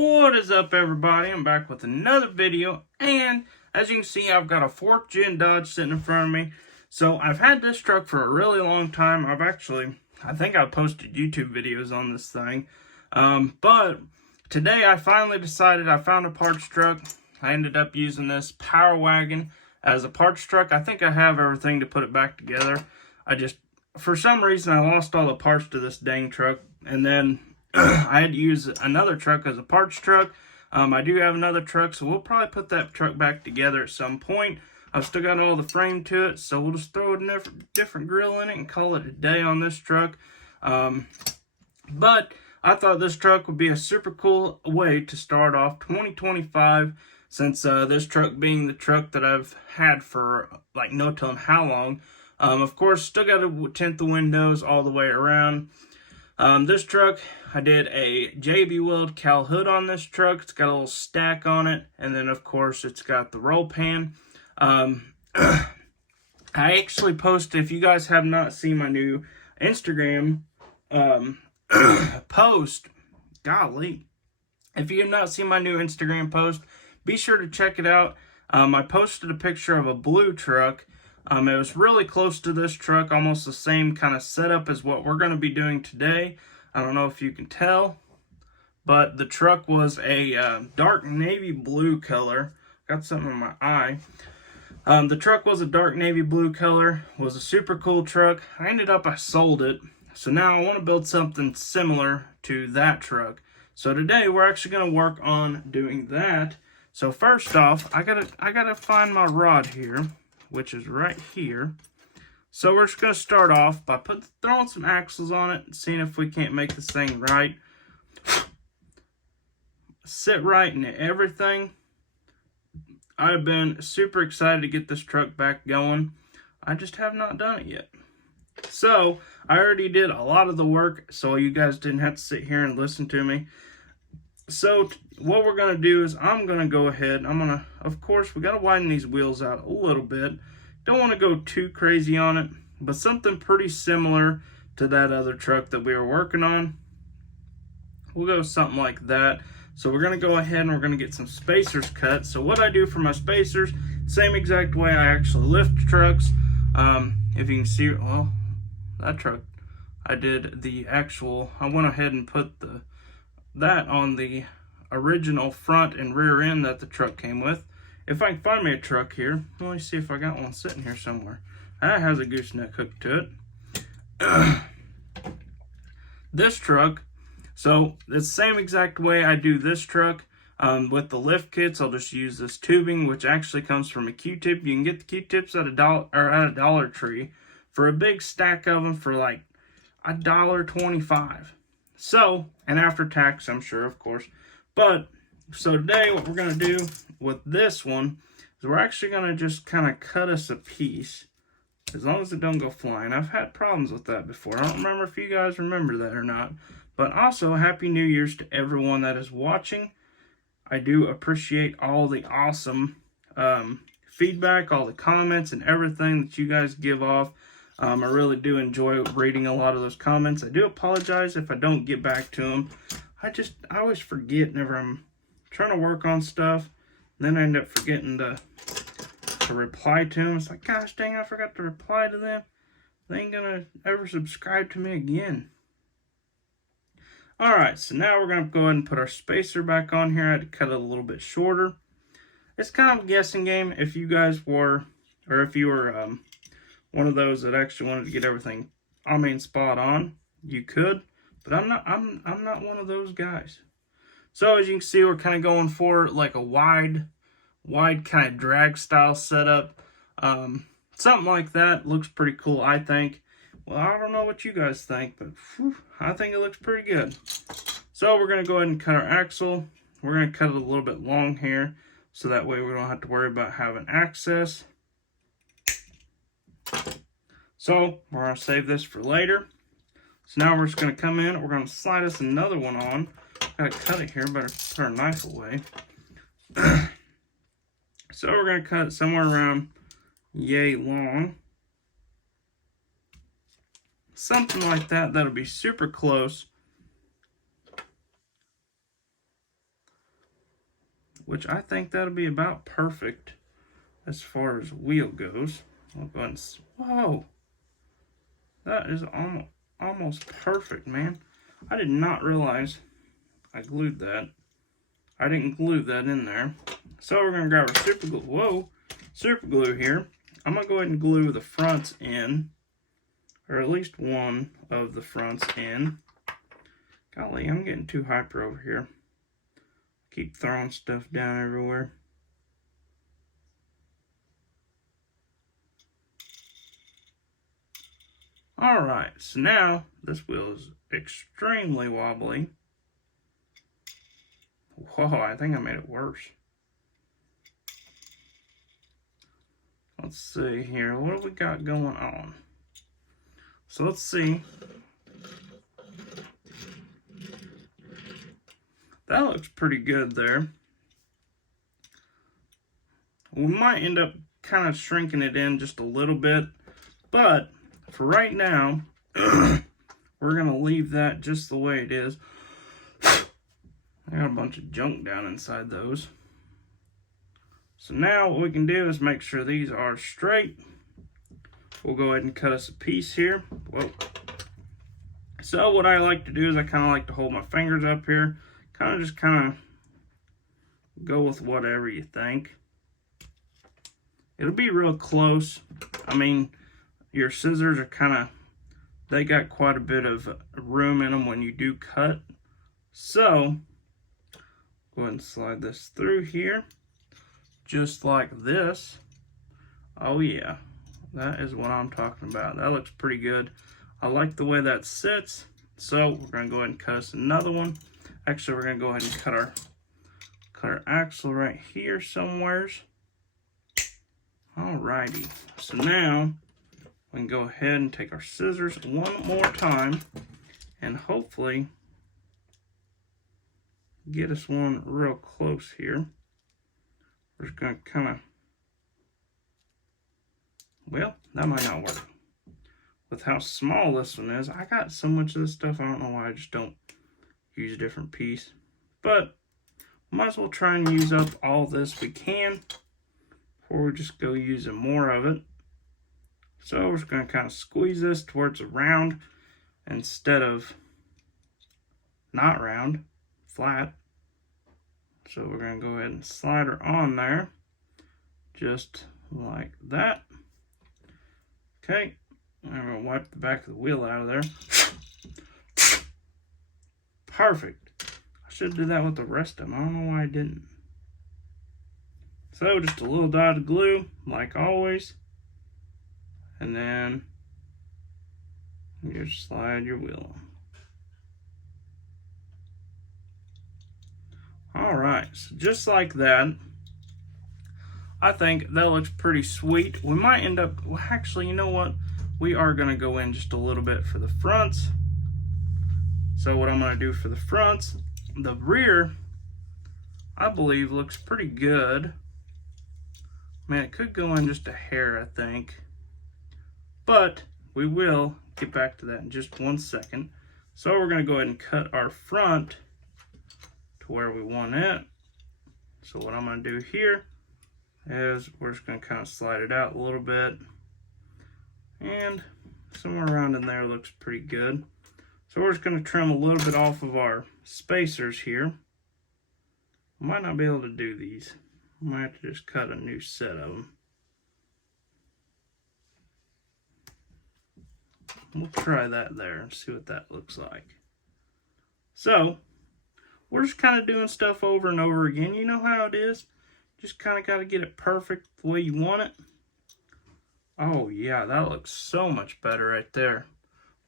What is up, everybody? I'm back with another video, and as you can see, I've got a 4th gen Dodge sitting in front of me. So I've had this truck for a really long time. I think I've posted YouTube videos on this thing. But today I finally decided I found a parts truck. I ended up using this Power Wagon as a parts truck. I think I have everything to put it back together. For some reason, I lost all the parts to this dang truck, and then I had to use another truck as a parts truck. I do have another truck, so we'll probably put that truck back together at some point. I've still got all the frame to it, so we'll just throw a different grill in it and call it a day on this truck. But I thought this truck would be a super cool way to start off 2025, since this truck being the truck that I've had for like no telling how long. Of course, still got to tint the windows all the way around. This truck, I did a JB Weld Cal hood on this truck. It's got a little stack on it, and then of course it's got the roll pan. I actually posted, if you guys have not seen my new Instagram post, golly, if you have not seen my new Instagram post, be sure to check it out. I posted a picture of a blue truck. It was really close to this truck, almost the same kind of setup as what we're going to be doing today. I don't know if you can tell, but the truck was a dark navy blue color. Got something in my eye. The truck was a dark navy blue color. Was a super cool truck. I sold it. So now I want to build something similar to that truck. So today we're actually going to work on doing that. So first off, I gotta find my rod here, which is right here. So we're just going to start off by throwing some axles on it and seeing if we can't make this thing right. Sit right in everything. I've been super excited to get this truck back going. I just have not done it yet. So I already did a lot of the work, so you guys didn't have to sit here and listen to me. So what we're going to do is I'm going to go ahead. Of course, we got to widen these wheels out a little bit. Don't want to go too crazy on it, but something pretty similar to that other truck that we were working on. We'll go something like that. So we're going to go ahead and we're going to get some spacers cut. So what I do for my spacers, same exact way I actually lift trucks. If you can see, well, that truck, I went ahead and put that on the original front and rear end that the truck came with. If I can find me a truck here, let me see if I got one sitting here somewhere. That has a gooseneck hook to it. This truck, so the same exact way I do this truck. With the lift kits, I'll just use this tubing, which actually comes from a Q-tip. You can get the Q-tips at a Dollar Tree for a big stack of them for like $1.25. So, and after tax, I'm sure, of course. So today, what we're going to do with this one is we're actually going to just kind of cut us a piece, as long as it don't go flying. I've had problems with that before. I don't remember if you guys remember that or not. But also, Happy New Year's to everyone that is watching. I do appreciate all the awesome feedback, all the comments and everything that you guys give off. I really do enjoy reading a lot of those comments. I do apologize if I don't get back to them. I always forget whenever I'm trying to work on stuff. Then I end up forgetting to reply to them. It's like, gosh dang, I forgot to reply to them. They ain't gonna ever subscribe to me again. Alright, so now we're going to go ahead and put our spacer back on here. I had to cut it a little bit shorter. It's kind of a guessing game. If you guys were, or if you were one of those that actually wanted to get everything, spot on, you could. But I'm not one of those guys. So as you can see, we're kind of going for like a wide kind of drag style setup. Something like that looks pretty cool, I think. Well, I don't know what you guys think, but I think it looks pretty good. So we're going to go ahead and cut our axle. We're going to cut it a little bit long here, so that way we don't have to worry about having access. So we're going to save this for later. So now we're just going to come in. We're going to slide us another one on. Got to cut it here. Better put our knife away. So we're going to cut it somewhere around yay long. Something like that. That'll be super close. which I think that'll be about perfect as far as wheel goes. I'll go ahead and, whoa, that is almost perfect, man. I did not realize I glued that. I didn't glue that in there. So we're gonna grab our super glue. Whoa, super glue here. I'm gonna go ahead and glue the fronts in, or at least one of the fronts in. Golly, I'm getting too hyper over here. Keep throwing stuff down everywhere. Alright, so now this wheel is extremely wobbly. Whoa, I think I made it worse. Let's see here, what have we got going on? So let's see. That looks pretty good there. We might end up kind of shrinking it in just a little bit, but for right now, we're going to leave that just the way it is. I got a bunch of junk down inside those. So now what we can do is make sure these are straight. We'll go ahead and cut us a piece here. Whoa. So what I like to do is I kind of like to hold my fingers up here. Kind of go with whatever you think. It'll be real close. I mean, your scissors are they got quite a bit of room in them when you do cut. So, go ahead and slide this through here. Just like this. Oh yeah, that is what I'm talking about. That looks pretty good. I like the way that sits. So, we're going to go ahead and cut us another one. Actually, we're going to go ahead and cut our axle right here somewheres. Alrighty, so now we can go ahead and take our scissors one more time and hopefully get us one real close here. We're just going to kind of, well, that might not work. With how small this one is, I got so much of this stuff, I don't know why I just don't use a different piece. But might as well try and use up all this we can before we just go using more of it. So we're just going to kind of squeeze this towards a round instead of not round, flat. So we're going to go ahead and slide her on there just like that. Okay, I'm going to wipe the back of the wheel out of there. Perfect. I should do that with the rest of them. I don't know why I didn't. So just a little dot of glue, like always. And then you just slide your wheel on. Alright, so just like that. I think that looks pretty sweet. We might end up, well, actually, you know what? We are going to go in just a little bit for the fronts. So what I'm going to do for the fronts, the rear, I believe looks pretty good. Man, it could go in just a hair, I think. But we will get back to that in just 1 second. So we're going to go ahead and cut our front to where we want it. So what I'm going to do here is we're just going to kind of slide it out a little bit. And somewhere around in there looks pretty good. So we're just going to trim a little bit off of our spacers here. Might not be able to do these. Might have to just cut a new set of them. We'll try that there and see what that looks like. So, we're just kind of doing stuff over and over again. You know how it is. Just kind of got to get it perfect the way you want it. Oh yeah, that looks so much better right there.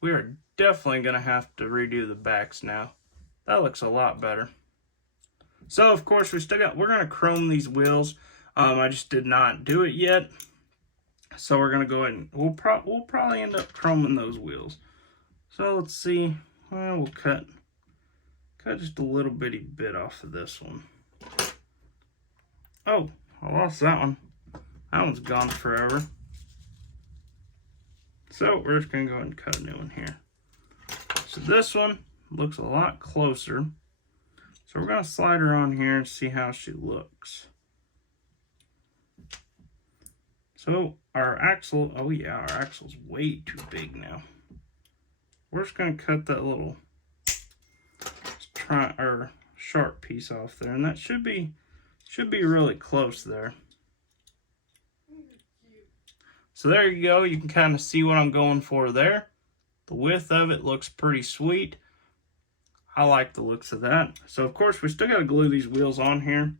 We are definitely going to have to redo the backs now. That looks a lot better. So, of course, we're going to chrome these wheels. I just did not do it yet. So, we're going to go ahead and we'll probably end up chroming those wheels. So, let's see. Well, we'll cut just a little bitty bit off of this one. Oh, I lost that one. That one's gone forever. So, we're just going to go ahead and cut a new one here. So, this one looks a lot closer. So So we're going to slide her on here and see how she looks. So our axle, oh yeah, our axle's way too big now. We're just going to cut that little sharp piece off there, and that should be really close there. So there you go. You can kind of see what I'm going for there. The width of it looks pretty sweet. I like the looks of that. So of course we still got to glue these wheels on here.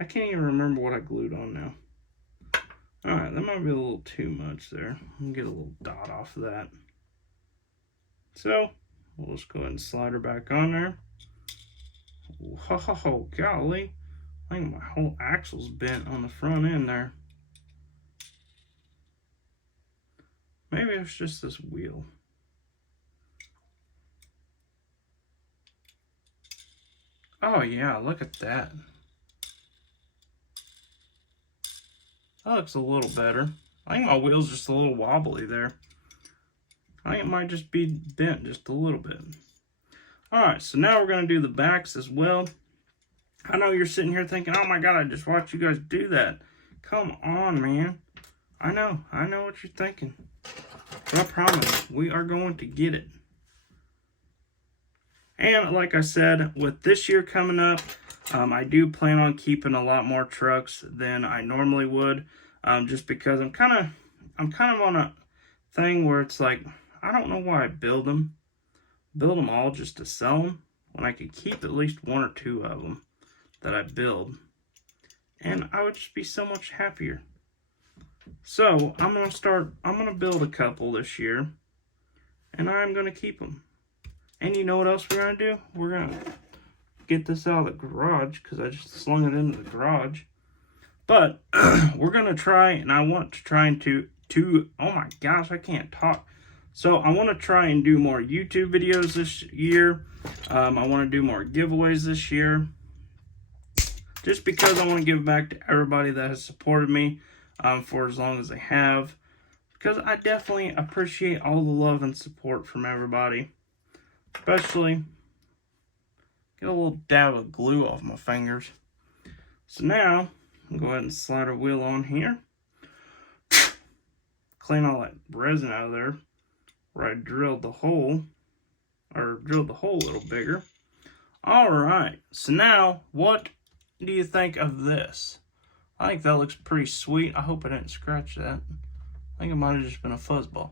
I can't even remember what I glued on now. Alright, that might be a little too much there. I'll get a little dot off of that. So we'll just go ahead and slide her back on there. Oh, golly. I think my whole axle's bent on the front end there. Maybe it's just this wheel. Oh yeah, look at that. That looks a little better. I think my wheel's just a little wobbly there. I think it might just be bent just a little bit. Alright, so now we're going to do the backs as well. I know you're sitting here thinking, oh my god, I just watched you guys do that. Come on, man. I know what you're thinking. But I promise, we are going to get it. And like I said, with this year coming up, I do plan on keeping a lot more trucks than I normally would. Just because I'm kind of on a thing where it's like, I don't know why I build them. Build them all just to sell them when I could keep at least one or two of them that I build, and I would just be so much happier. So I'm gonna build a couple this year, and I'm gonna keep them. And you know what else we're gonna do? We're gonna get this out of the garage because I just slung it into the garage. But we're gonna try, and I want to try and oh my gosh, I can't talk. So I want to try and do more YouTube videos this year. I want to do more giveaways this year. Just because I want to give back to everybody that has supported me for as long as they have. Because I definitely appreciate all the love and support from everybody. Especially, get a little dab of glue off my fingers. So now, I'll go ahead and slide our wheel on here. Clean all that resin out of there. Where I drilled the hole a little bigger. Alright, so now, what do you think of this? I think that looks pretty sweet. I hope I didn't scratch that. I think it might have just been a fuzzball.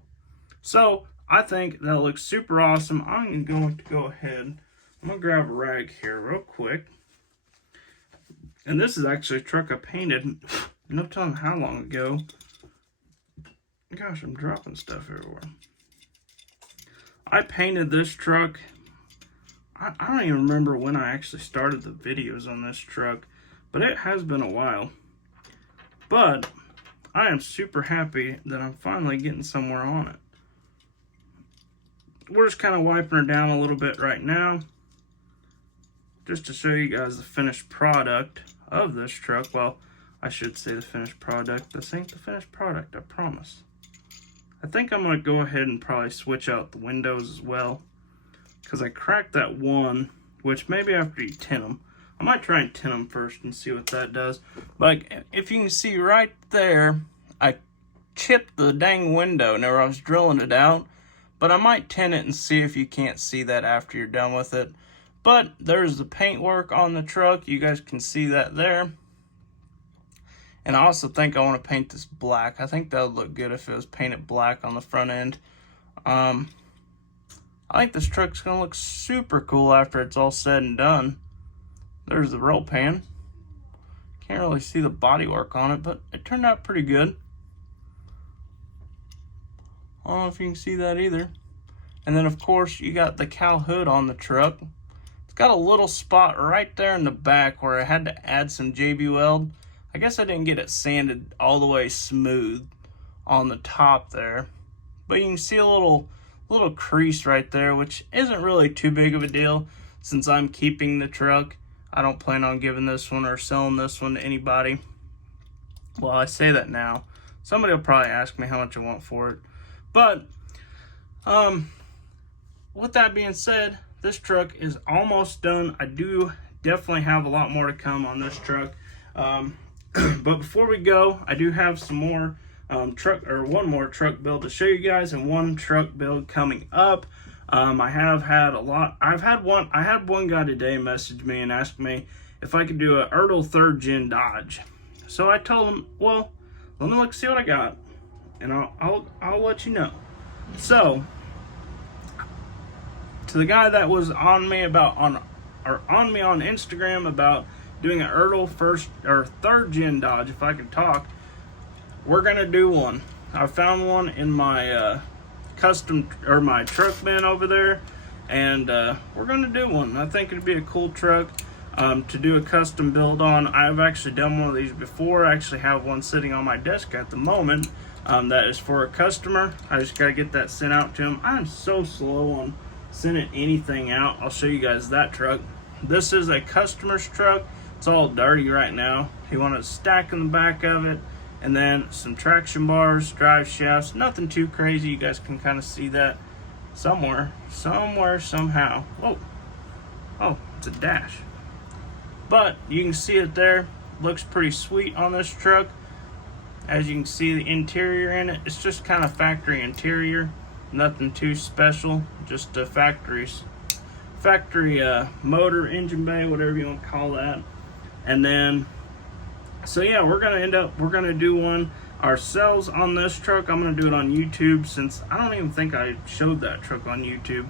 So, I think that looks super awesome. I'm going to go ahead, I'm going to grab a rag here real quick. And this is actually a truck I painted no telling how long ago. Gosh, I'm dropping stuff everywhere. I painted this truck, I don't even remember when I actually started the videos on this truck, but it has been a while. But I am super happy that I'm finally getting somewhere on it. We're just kind of wiping her down a little bit right now, just to show you guys the finished product of this truck. Well, I should say the finished product. This ain't the finished product, I promise. I think I'm going to go ahead and probably switch out the windows as well. Because I cracked that one, which maybe after you tint them. I might try and tint them first and see what that does. But if you can see right there, I chipped the dang window whenever I was drilling it out. But I might tint it and see if you can't see that after you're done with it. But there's the paintwork on the truck. You guys can see that there. And I also think I want to paint this black. I think that would look good if it was painted black on the front end. I think this truck's going to look super cool after it's all said and done. There's the roll pan. Can't really see the bodywork on it, but it turned out pretty good. I don't know if you can see that either. And then, of course, you got the cowl hood on the truck. It's got a little spot right there in the back where I had to add some JB Weld. I guess I didn't get it sanded all the way smooth on the top there. But you can see a little crease right there, which isn't really too big of a deal since I'm keeping the truck. I don't plan on giving this one or selling this one to anybody. Well, I say that now. Somebody will probably ask me how much I want for it. But, with that being said, this truck is almost done. I do definitely have a lot more to come on this truck. But before we go, I do have some more one more truck build to show you guys, and one truck build coming up. I had one guy today message me and ask me if I could do a Ertl 3rd Gen Dodge. So I told him, well, let me see what I got, and I'll let you know. So to the guy that was on me on Instagram about doing an Ertl 3rd Gen Dodge, if I could talk, we're gonna do one. I found one in my my truck bin over there, and we're gonna do one. I think it'd be a cool truck to do a custom build on. I've actually done one of these before. I actually have one sitting on my desk at the moment that is for a customer. I just gotta get that sent out to him. I'm so slow on sending anything out. I'll show you guys that truck. This is a customer's truck. It's all dirty right now. He wanted a stack in the back of it, and then some traction bars, drive shafts, nothing too crazy. You guys can kind of see that somewhere, somehow. Whoa, oh, it's a dash. But you can see it there. Looks pretty sweet on this truck. As you can see, the interior in it, it's just kind of factory interior. Nothing too special, just a factory motor, engine bay, whatever you want to call that. And then, so yeah, we're gonna do one ourselves on this truck. I'm gonna do it on YouTube, since I don't even think I showed that truck on YouTube.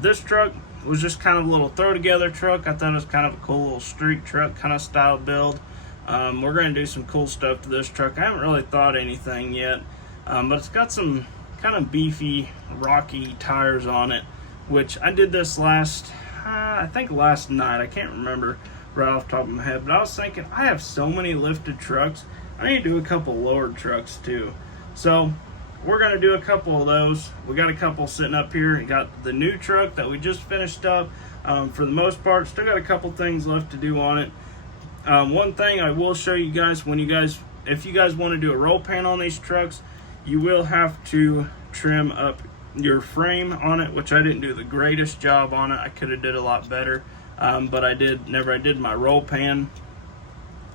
This truck was just kind of a little throw together truck. I thought it was kind of a cool little street truck kind of style build. We're gonna do some cool stuff to this truck. I haven't really thought anything yet, but it's got some kind of beefy, rocky tires on it, which I did this I think last night. I can't remember right off the top of my head, but I was thinking, I have so many lifted trucks, I need to do a couple lowered trucks too. So we're going to do a couple of those. We got a couple sitting up here. We got the new truck that we just finished up. For the most part, still got a couple things left to do on it. One thing I will show you guys, if you guys want to do a roll pan on these trucks, you will have to trim up your frame on it, which I didn't do the greatest job on it. I could have did a lot better. But I did my roll pan.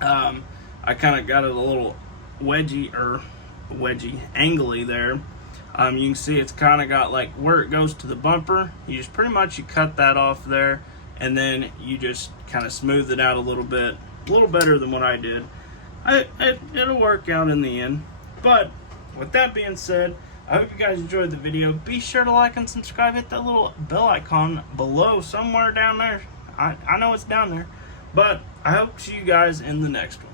I kind of got it a little angly there. You can see it's kind of got like where it goes to the bumper. You just pretty much cut that off there, and then you just kind of smooth it out a little bit, a little better than what I did. It'll work out in the end. But with that being said, I hope you guys enjoyed the video. Be sure to like and subscribe. Hit that little bell icon below, somewhere down there. I know it's down there. But I hope to see you guys in the next one.